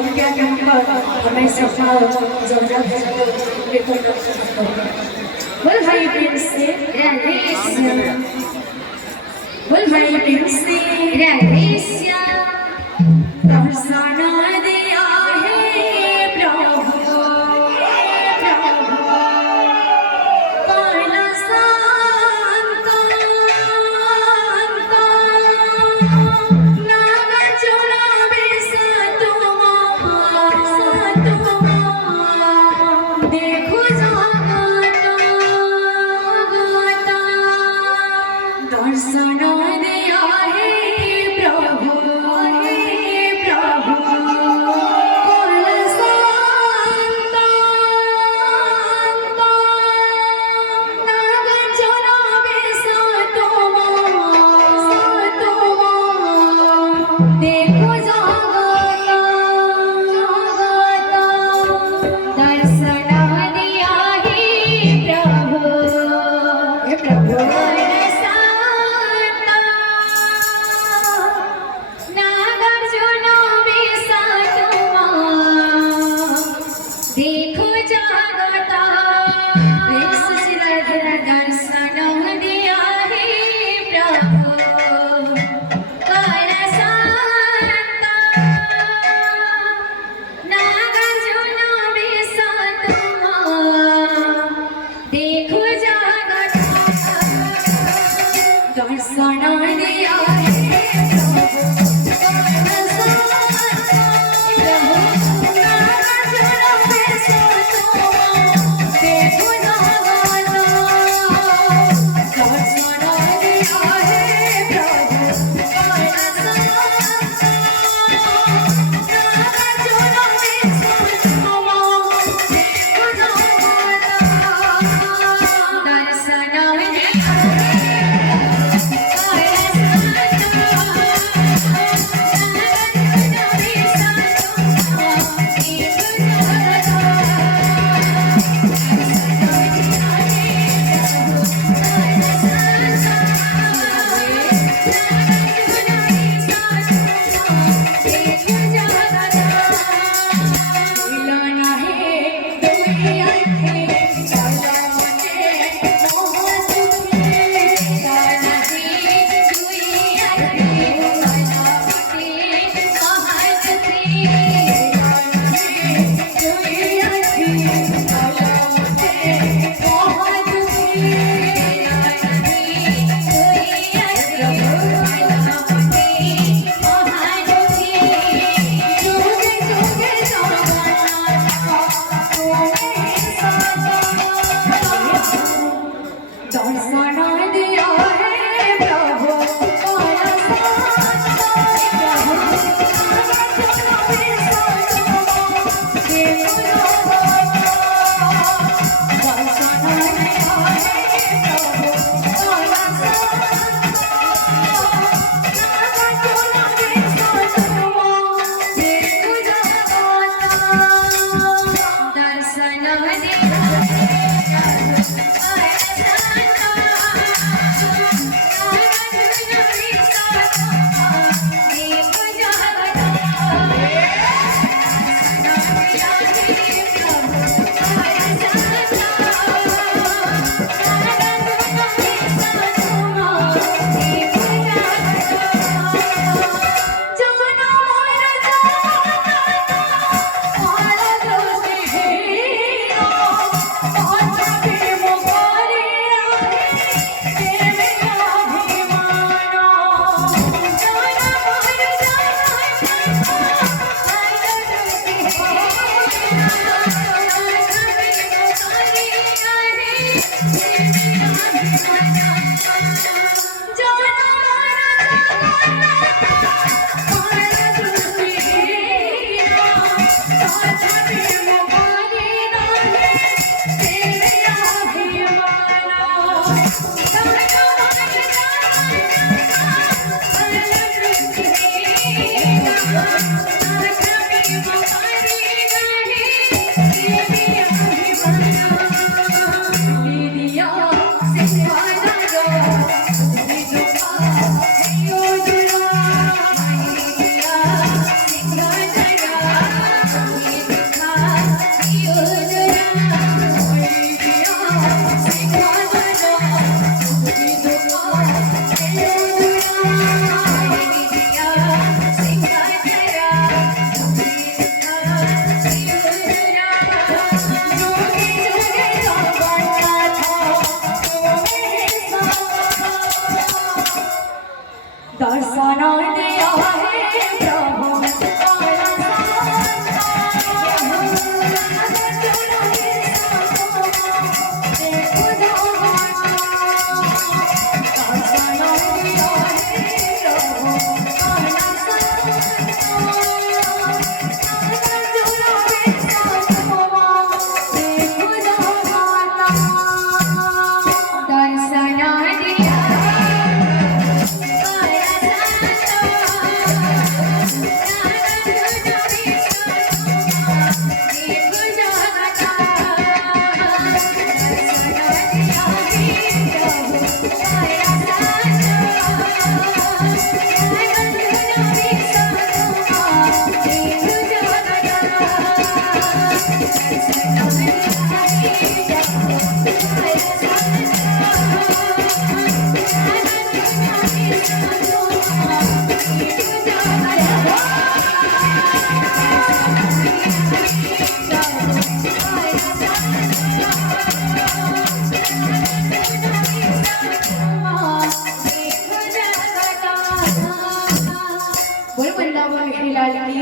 उनके नाम पर हमें सफल जमरा बोल भाई प्रेम से बोल भाई प्रेम से दर्शन दिया है प्रभु काला शांता देखो दर्शन दिया है प्रभु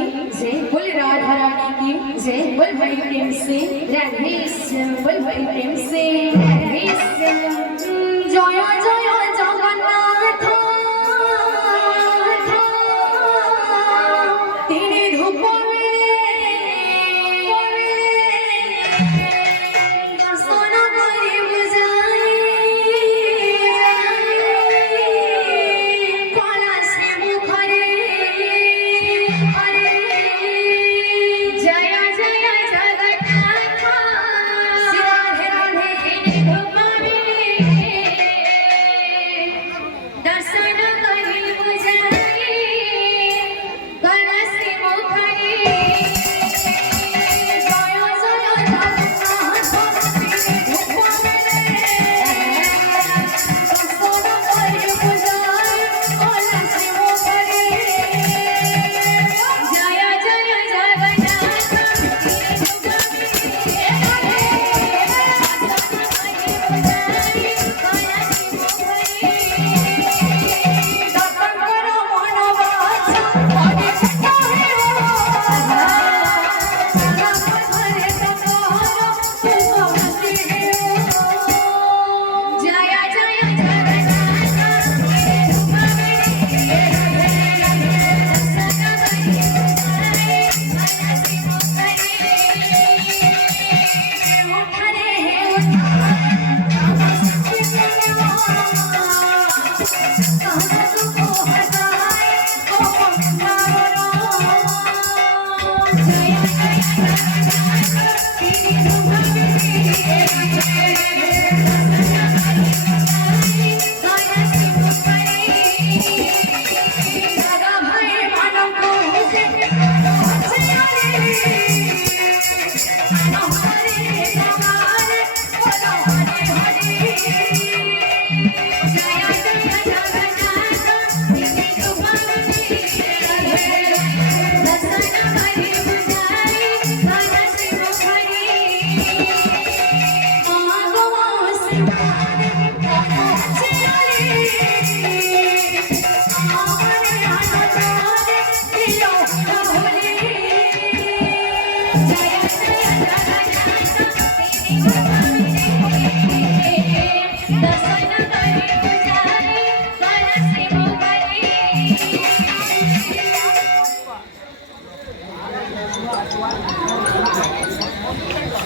की जय, बोल राधा रानी की जय, बोल भाई प्रेम से राधे श्याम, बोल भाई प्रेम से राधे श्याम। जय जय जगन्नाथ तेरे धूप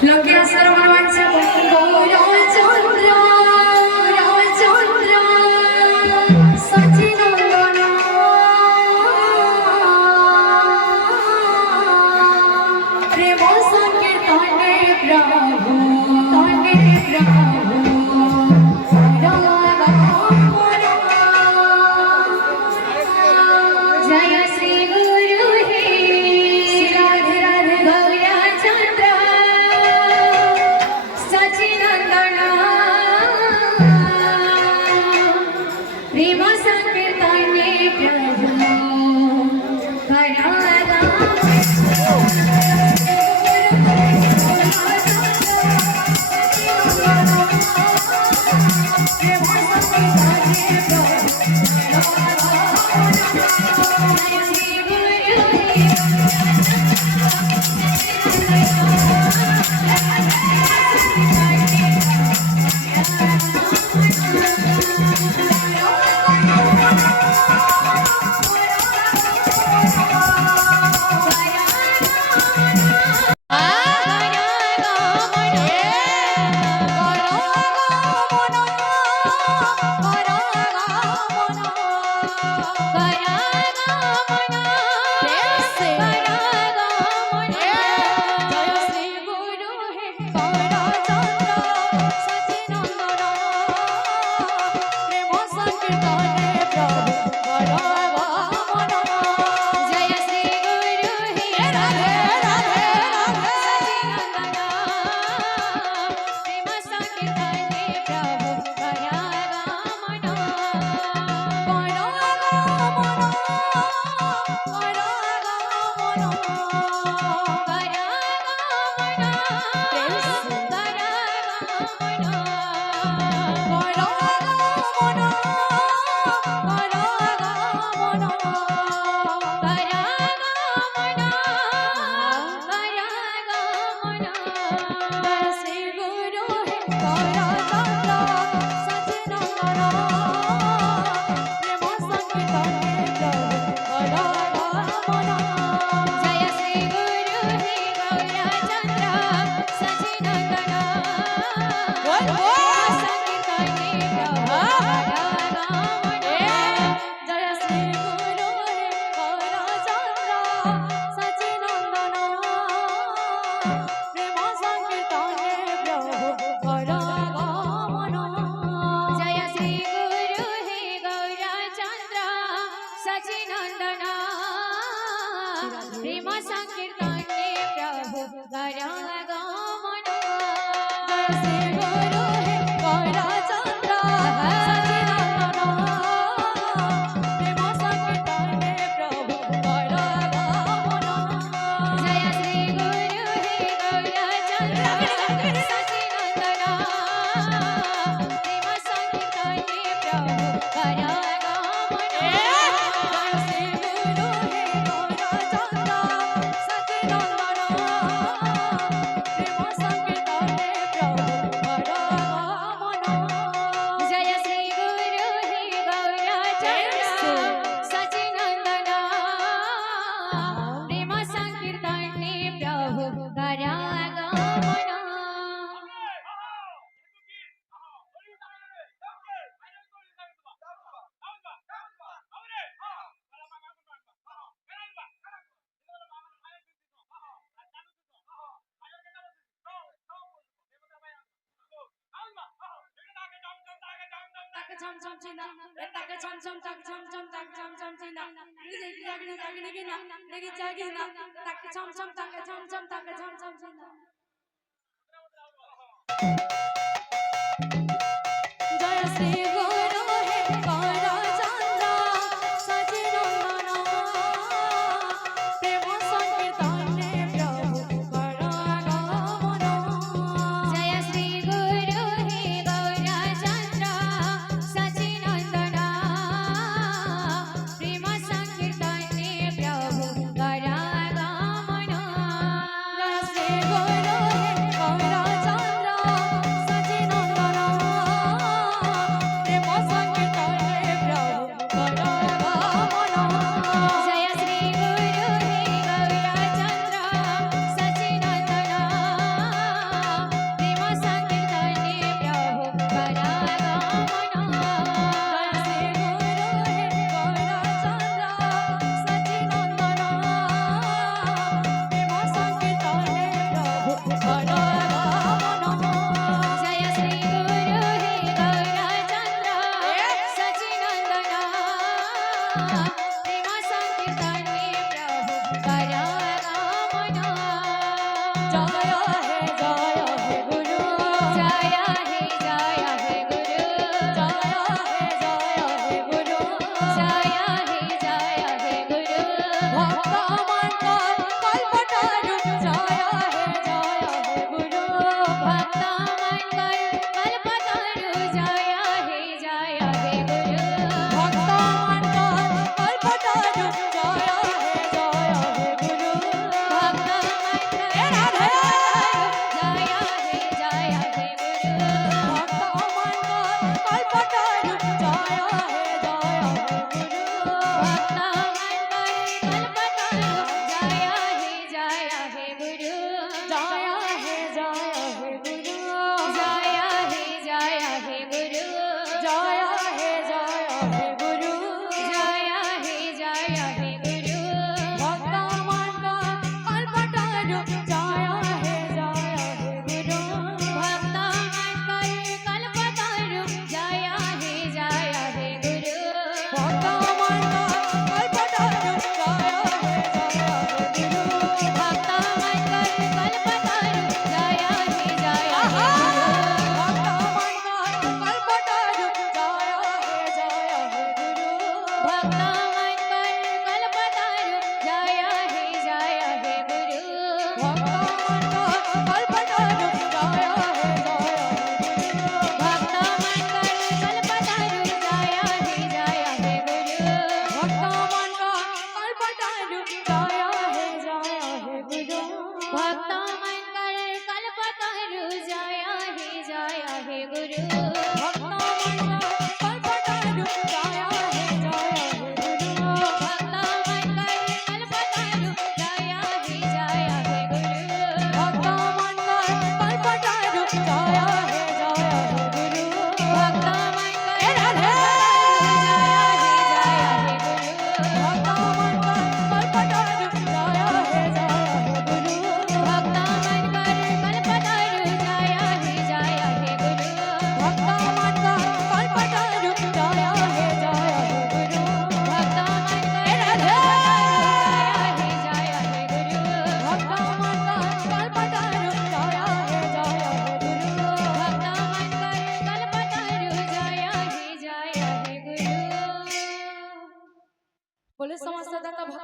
लग्या सर्वांचं चंद्र सचिनंदन प्रेम संकीर्तने प्रभु जय श्री गुरु हे राधे राधे गौया चंद्र सचिनंदन प्रेम संकीर्तने प्रभु सचिनंदन प्रेम संकीर्तने प्रभु करगमन जय श्री गुरु हे गौरचंद्र सचिनंदन प्रेम संकीर्तने प्रभु करगमन जय श्री गुरु हे Gaurachandra chom chom china taka chom chom tak chom chom tak chom chom china lagi jagina lagi jagina taka chom chom taka chom chom taka chom chom china jaya shri guru he gaurachandra sachinandana prema sankirtane prabhu karagamana जय श्री गुरु हे गौरचंद्र सचिनंदन प्रेम संकीर्तने प्रभु करगमन जय श्री गुरु हे गौरचंद्र सचिनंदन प्रेम संकीर्तने प्रभु करगमन जय श्री गुरु हे गौरचंद्र सचिनंदन प्रेम संकीर्तने प्रभु करगमन जय श्री गुरु हे गौरचंद्र सचिनंदन प्रेम संकीर्तने प्रभु करगमन जय श्री गुरु हे गौरचंद्र सचिनंदन प्रेम संकीर्तने प्रभु करगमन जय हे गुरु जय हे गुरु जय हे गुरु जय हे गुरु भक्त मंगल कल्पतरु जय हे गुरु भक्त मंगल कल्पतरु जय हे गुरु भक्त मंगल कल्पतरु जय हे गुरु भक्त मंगल राधे जय हे गुरु भक्त मंगल कल्पतरु जय हे गुरु भक्त मंगल कल्पतरु जय हे गुरु जय हे गुरु जय हे गुरु जय जय हे गुरु जय हे गुरु जय हे गुरु भक्त मंगल कल्पतरु जय हे गुरु भक्त मंगल कल्पतरु जय हे गुरु भक्त मंगल कल्पतरु जय हे गुरु भक्त मंगल कल्पतरु जय हे गुरु भक्त मंगल कल्पतरु जय हे गुरु भक्त मंगल कल्पतरु जय हे गुरु भक्त मंगल कल्पतरु जय हे गुरु भक्त मंगल कल्पतरु जय हे गुरु भक्त मंगल कल्पतरु जय हे गुरु भक्त मंगल कल्पतरु जय हे गुरु भक्त मंगल कल्पतरु जय हे गुरु भक्त मंगल कल्पतरु जय हे गुरु भक्त मंगल कल्पतरु जय हे गुरु भक्त मंगल राधे जय हे गुरु भक्त मंगल कल्पतरु जय মাতা